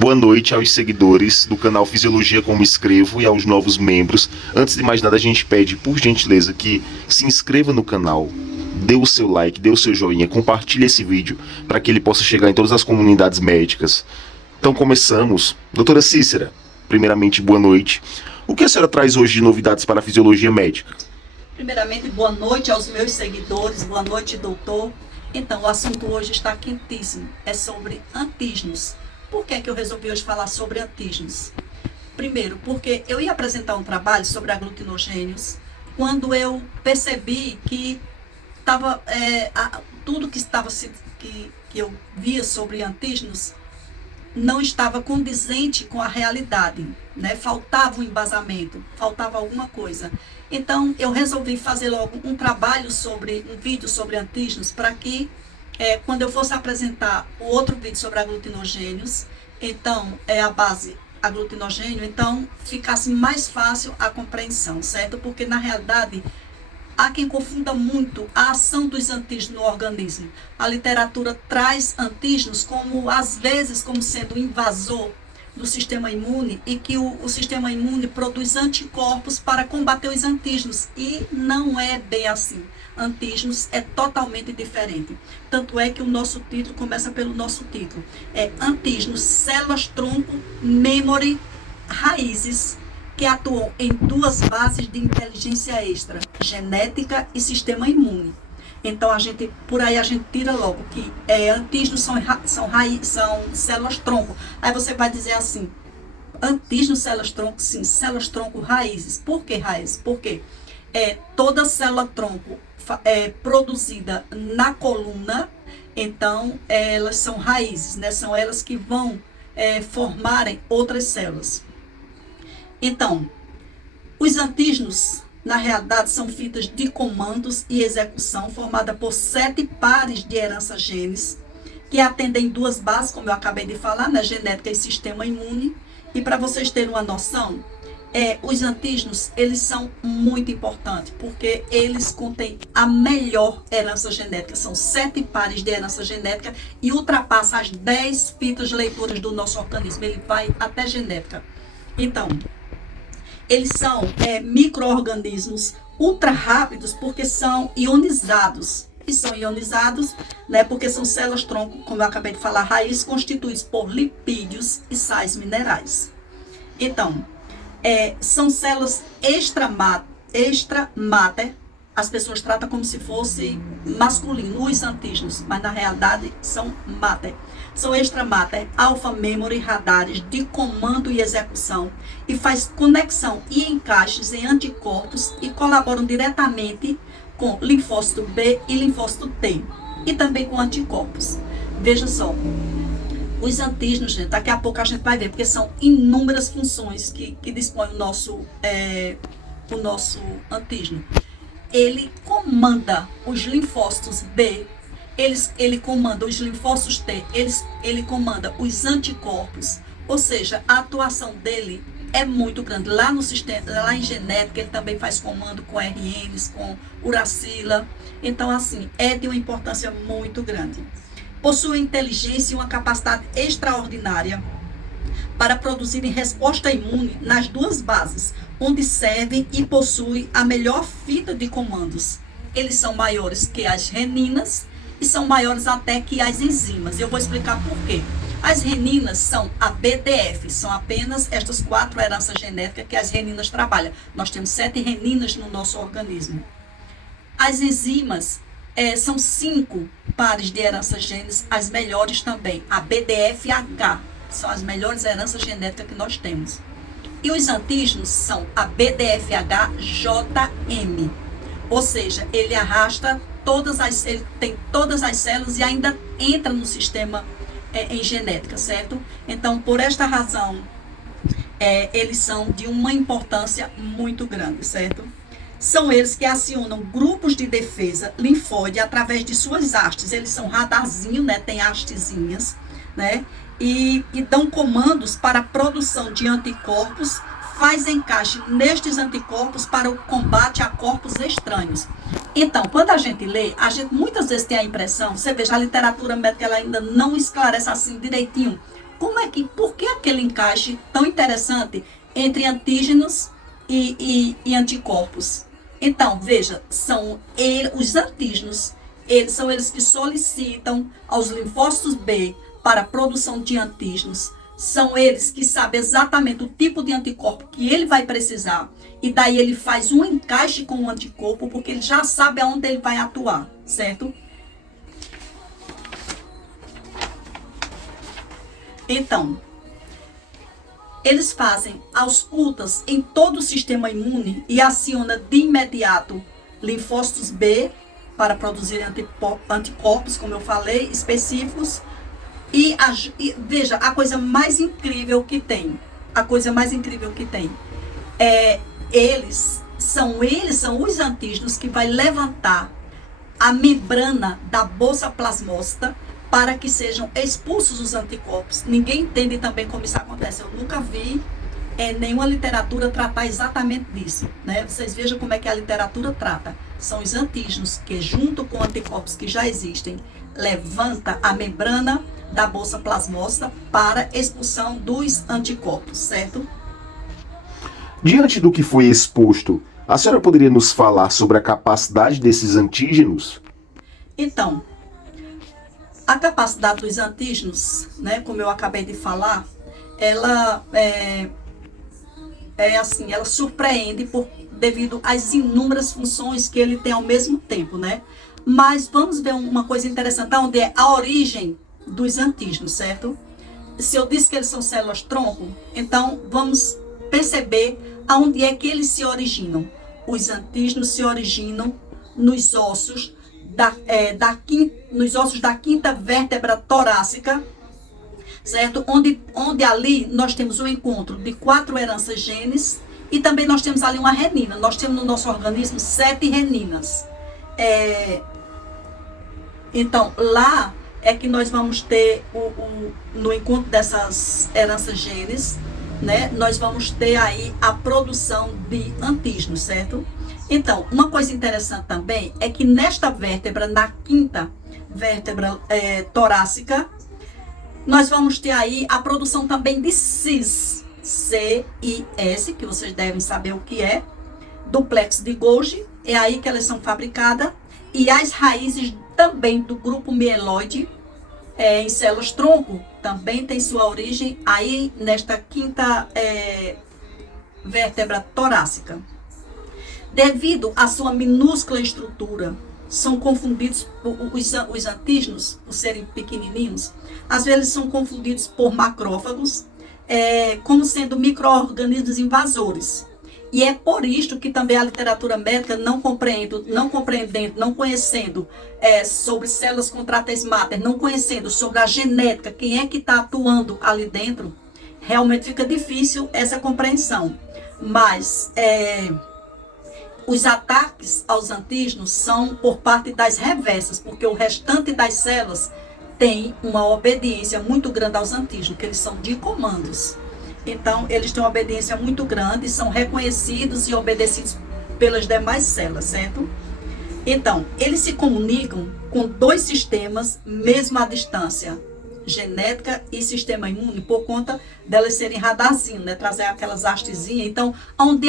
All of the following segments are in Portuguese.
Boa noite aos seguidores do canal Fisiologia Como Escrevo e aos novos membros. Antes de mais nada, a gente pede, por gentileza, que se inscreva no canal, dê o seu like, dê o seu joinha, compartilhe esse vídeo para que ele possa chegar em todas as comunidades médicas. Então começamos. Doutora Cícera, primeiramente, boa noite. O que a senhora traz hoje de novidades para a fisiologia médica? Primeiramente, boa noite aos meus seguidores, boa noite, doutor. Então, o assunto hoje está quentíssimo, é sobre antígenos. Por que é que eu resolvi hoje falar sobre antígenos? Primeiro, porque eu ia apresentar um trabalho sobre aglutinogênios, quando eu percebi que tudo que eu via sobre antígenos não estava condizente com a realidade, né? Faltava um embasamento, faltava alguma coisa. Então, eu resolvi fazer logo um vídeo sobre antígenos, para que, quando eu fosse apresentar o outro vídeo sobre aglutinogênios, então, a base aglutinogênio, então, ficasse mais fácil a compreensão, certo? Porque, na realidade, há quem confunda muito a ação dos antígenos no organismo. A literatura traz antígenos às vezes, como sendo um invasor do sistema imune, e que o sistema imune produz anticorpos para combater os antígenos. E não é bem assim. Antígenos é totalmente diferente. Tanto é que o nosso título começa pelo nosso título. É antígenos, células-tronco, memory, raízes, que atuam em duas bases de inteligência extra, genética e sistema imune. Então, por aí a gente tira logo que antígenos são células-tronco. Aí você vai dizer assim, antígenos, células-tronco, sim, células-tronco, raízes. Por que raízes? Porque toda célula-tronco é produzida na coluna, então elas são raízes, né? São elas que vão formarem outras células. Então, os antígenos, na realidade, são fitas de comandos e execução formada por 7 pares de herança genes, que atendem duas bases, como eu acabei de falar, né, genética e sistema imune. E para vocês terem uma noção, os antígenos, eles são muito importantes, porque eles contêm a melhor herança genética. São 7 pares de herança genética e ultrapassa as 10 fitas de leituras do nosso organismo. Ele vai até genética. Então, eles são micro-organismos ultra rápidos, porque são ionizados. E são ionizados, né, porque são células-tronco, como eu acabei de falar, raiz, constituídas por lipídios e sais minerais. Então, são células extra-mater. As pessoas tratam como se fosse masculino, os antígenos, mas na realidade são mater. São extra-mater, alfa-memory, radares de comando e execução, e faz conexão e encaixes em anticorpos e colaboram diretamente com linfócito B e linfócito T, e também com anticorpos. Veja só, os antígenos, gente, daqui a pouco a gente vai ver, porque são inúmeras funções que dispõe o nosso antígeno. Ele comanda os linfócitos B, ele comanda os linfócitos T, ele comanda os anticorpos, ou seja, a atuação dele é muito grande. Lá no sistema, lá em genética, ele também faz comando com RNs, com uracila. Então, assim, é de uma importância muito grande. Possui inteligência e uma capacidade extraordinária para produzir resposta imune nas duas bases, onde servem e possuem a melhor fita de comandos. Eles são maiores que as reninas e são maiores até que as enzimas. Eu vou explicar por quê. As reninas são a BDF, são apenas estas 4 heranças genéticas que as reninas trabalham. Nós temos 7 reninas no nosso organismo. As enzimas são 5 pares de heranças genes, as melhores também. A BDFH são as melhores heranças genéticas que nós temos. E os antígenos são a BDFH-JM, ou seja, ele ele tem todas as células e ainda entra no sistema em genética, certo? Então, por esta razão, eles são de uma importância muito grande, certo? São eles que acionam grupos de defesa linfóide através de suas hastes. Eles são radarzinho, né? Tem hastezinhas, né? E dão comandos para a produção de anticorpos, faz encaixe nestes anticorpos para o combate a corpos estranhos. Então, quando a gente lê, a gente muitas vezes tem a impressão, você veja, a literatura médica ela ainda não esclarece assim direitinho, por que aquele encaixe tão interessante entre antígenos e anticorpos. Então, veja, os antígenos, são eles que solicitam aos linfócitos B para a produção de antígenos. São eles que sabem exatamente o tipo de anticorpo que ele vai precisar. E daí ele faz um encaixe com o anticorpo, porque ele já sabe aonde ele vai atuar, certo? Então, eles fazem auscultas em todo o sistema imune e aciona de imediato linfócitos B para produzir anticorpos, como eu falei, específicos. E veja, a coisa mais incrível que tem, eles são os antígenos que vai levantar a membrana da bolsa plasmócita para que sejam expulsos os anticorpos. Ninguém entende também como isso acontece. Eu nunca vi nenhuma literatura tratar exatamente disso, né? Vocês vejam como é que a literatura trata. São os antígenos que, junto com anticorpos que já existem, levanta a membrana da bolsa plasmócita para expulsão dos anticorpos, certo? Diante do que foi exposto, a senhora poderia nos falar sobre a capacidade desses antígenos? Então, a capacidade dos antígenos, né, como eu acabei de falar, ela ela surpreende devido às inúmeras funções que ele tem ao mesmo tempo, né? Mas vamos ver uma coisa interessante, onde é a origem dos antígenos, certo? Se eu disse que eles são células-tronco, então vamos perceber aonde é que eles se originam. Os antígenos se originam nos ossos nos ossos da quinta vértebra torácica, certo? Onde ali nós temos o encontro de 4 heranças genes e também nós temos ali uma renina. Nós temos no nosso organismo 7 reninas. Então, lá é que nós vamos ter, no encontro dessas heranças genes, né? Nós vamos ter aí a produção de antígenos, certo? Então, uma coisa interessante também é que nesta vértebra, na quinta vértebra torácica, nós vamos ter aí a produção também de CIS, C-I-S, que vocês devem saber o que é, duplex de Golgi, é aí que elas são fabricadas, e as raízes também do grupo mieloide, em células-tronco, também tem sua origem aí nesta quinta vértebra torácica. Devido à sua minúscula estrutura, são confundidos, os antígenos, por serem pequenininhos, às vezes são confundidos por macrófagos, como sendo micro-organismos invasores. E é por isto que também a literatura médica, não conhecendo sobre células contrates mater, não conhecendo sobre a genética, quem é que está atuando ali dentro, realmente fica difícil essa compreensão. Mas os ataques aos antígenos são por parte das reversas, porque o restante das células tem uma obediência muito grande aos antígenos, que eles são de comandos. Então, eles têm uma obediência muito grande, são reconhecidos e obedecidos pelas demais células, certo? Então, eles se comunicam com 2 sistemas, mesmo à distância, genética e sistema imune, por conta delas serem radarzinhos, né? Trazer aquelas hastezinhas. Então, onde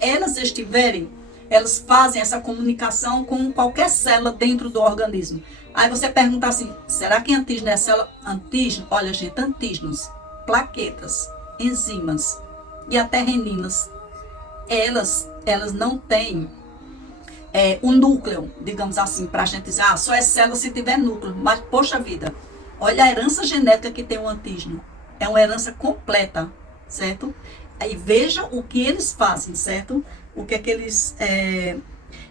elas estiverem, elas fazem essa comunicação com qualquer célula dentro do organismo. Aí você pergunta assim, será que antígeno é célula? Antígeno, olha gente, antígenos, plaquetas, enzimas e até reninas, elas não têm um núcleo, digamos assim, para a gente dizer, só é célula se tiver núcleo. Mas, poxa vida, olha a herança genética que tem o antígeno. É uma herança completa, certo? Aí veja o que eles fazem, certo? O que é que eles...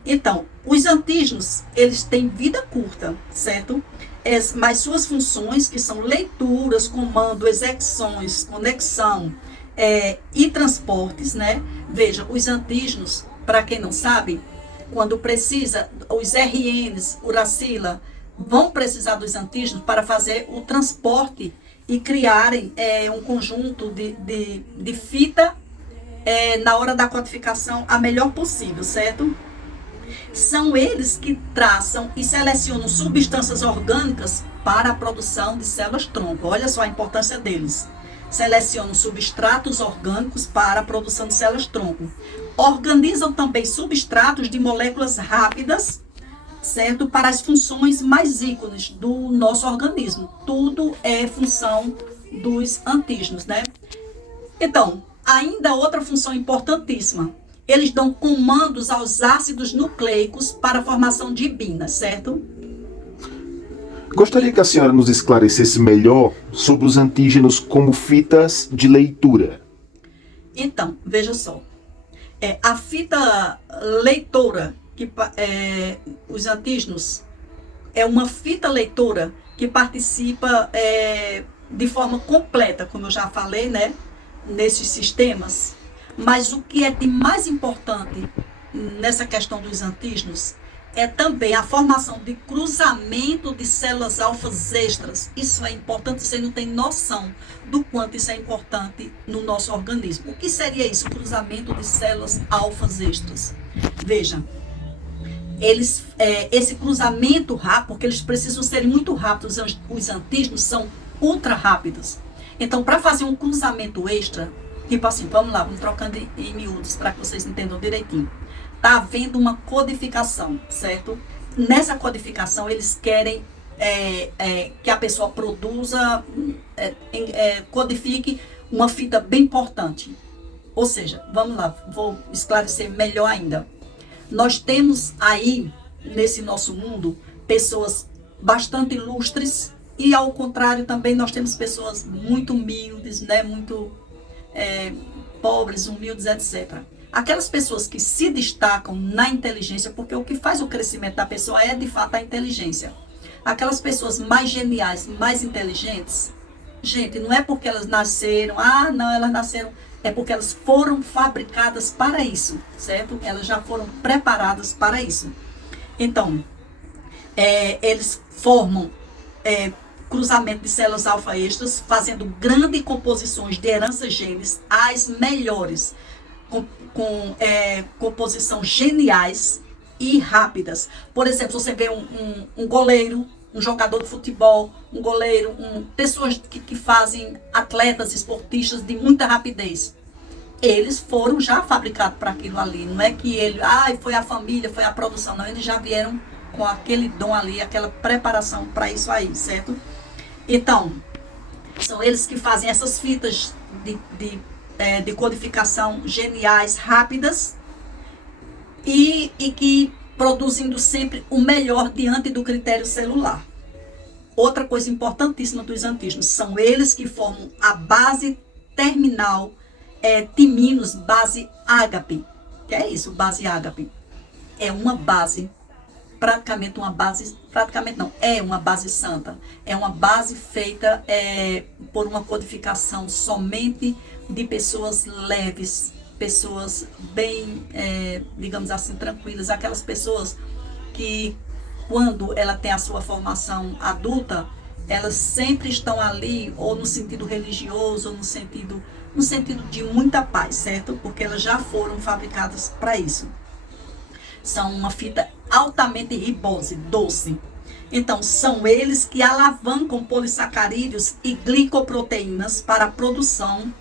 Então, os antígenos, eles têm vida curta, certo? Mas suas funções, que são leituras, comando, execuções, conexão e transportes, né? Veja, os antígenos, para quem não sabe, quando precisa, os RNs, uracila, vão precisar dos antígenos para fazer o transporte e criarem um conjunto de fita na hora da codificação a melhor possível, certo? São eles que traçam e selecionam substâncias orgânicas para a produção de células-tronco. Olha só a importância deles. selecionam substratos orgânicos para a produção de células-tronco. Organizam também substratos de moléculas rápidas, certo? Para as funções mais ícones do nosso organismo. Tudo é função dos antígenos, né? Então, ainda outra função importantíssima. Eles dão comandos aos ácidos nucleicos para a formação de ibinas, certo? Gostaria que a senhora nos esclarecesse melhor sobre os antígenos como fitas de leitura. Então, veja só. A fita leitora, os antígenos, é uma fita leitora que participa de forma completa, como eu já falei, né, nesses sistemas. Mas o que é de mais importante nessa questão dos antígenos é também a formação de cruzamento de células alfas extras. Isso é importante, você não tem noção do quanto isso é importante no nosso organismo. O que seria isso, cruzamento de células alfas extras? Veja, esse cruzamento rápido, porque eles precisam ser muito rápidos, os antígenos são ultra rápidos. Então, para fazer um cruzamento extra, tipo assim, vamos lá, vamos trocando em miúdos para que vocês entendam direitinho. Está havendo uma codificação, certo? Nessa codificação, eles querem que a pessoa produza, codifique uma fita bem importante. Ou seja, vamos lá, vou esclarecer melhor ainda. Nós temos aí, nesse nosso mundo, pessoas bastante ilustres e, ao contrário, também nós temos pessoas muito humildes, né? Muito pobres, humildes, etc. Aquelas pessoas que se destacam na inteligência, porque o que faz o crescimento da pessoa é, de fato, a inteligência. Aquelas pessoas mais geniais, mais inteligentes, gente, não é porque elas nasceram, elas nasceram, é porque elas foram fabricadas para isso, certo? Elas já foram preparadas para isso. Então, eles formam cruzamento de células alfa extras, fazendo grandes composições de heranças genes, as melhores, com composição geniais e rápidas. Por exemplo, você vê um goleiro, um jogador de futebol, um goleiro, pessoas que fazem atletas, esportistas de muita rapidez. Eles foram já fabricados para aquilo ali. Não é que foi a família, foi a produção. Não, eles já vieram com aquele dom ali, aquela preparação para isso aí, certo? Então, são eles que fazem essas fitas de codificação geniais, rápidas e que produzindo sempre o melhor diante do critério celular. Outra coisa importantíssima dos antígenos, são eles que formam a base terminal timinos, base ágape. Que é isso, base ágape? É uma base, é uma base santa. É uma base feita por uma codificação somente de pessoas leves, pessoas bem, digamos assim, tranquilas. Aquelas pessoas que, quando ela tem a sua formação adulta, elas sempre estão ali, ou no sentido religioso, ou no sentido de muita paz, certo? Porque elas já foram fabricadas para isso. São uma fita altamente ribose, doce. Então, são eles que alavancam polissacarídeos e glicoproteínas para a produção,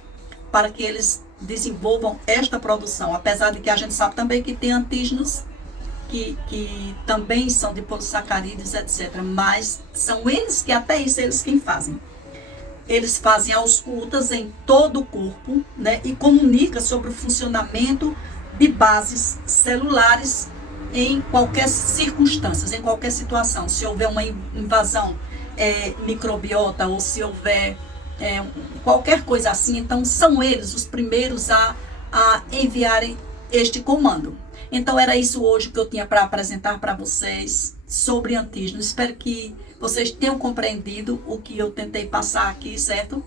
para que eles desenvolvam esta produção. Apesar de que a gente sabe também que tem antígenos que também são de polissacarídeos, etc. Mas são eles que, até isso, eles quem fazem. Eles fazem auscultas em todo o corpo, né, e comunicam sobre o funcionamento de bases celulares em qualquer circunstância, em qualquer situação. Se houver uma invasão microbiota ou se houver qualquer coisa assim, então são eles os primeiros a enviarem este comando. Então era isso hoje que eu tinha para apresentar para vocês sobre antígenos. Espero que vocês tenham compreendido o que eu tentei passar aqui, certo?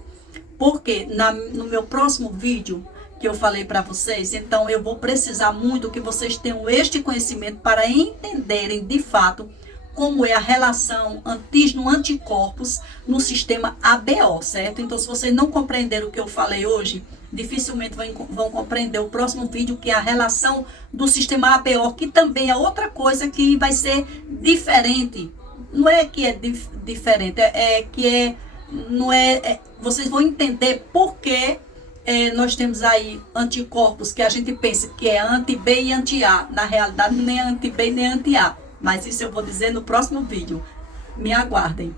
Porque no meu próximo vídeo que eu falei para vocês, então eu vou precisar muito que vocês tenham este conhecimento para entenderem de fato como é a relação antígeno-anticorpos no sistema ABO, certo? Então, se vocês não compreenderam o que eu falei hoje, dificilmente vão compreender o próximo vídeo, que é a relação do sistema ABO, que também é outra coisa que vai ser diferente. Não é que é diferente, é que não vocês vão entender por que nós temos aí anticorpos que a gente pensa que é anti-B e anti-A. Na realidade, nem é anti-B nem anti-A. Mas isso eu vou dizer no próximo vídeo. Me aguardem.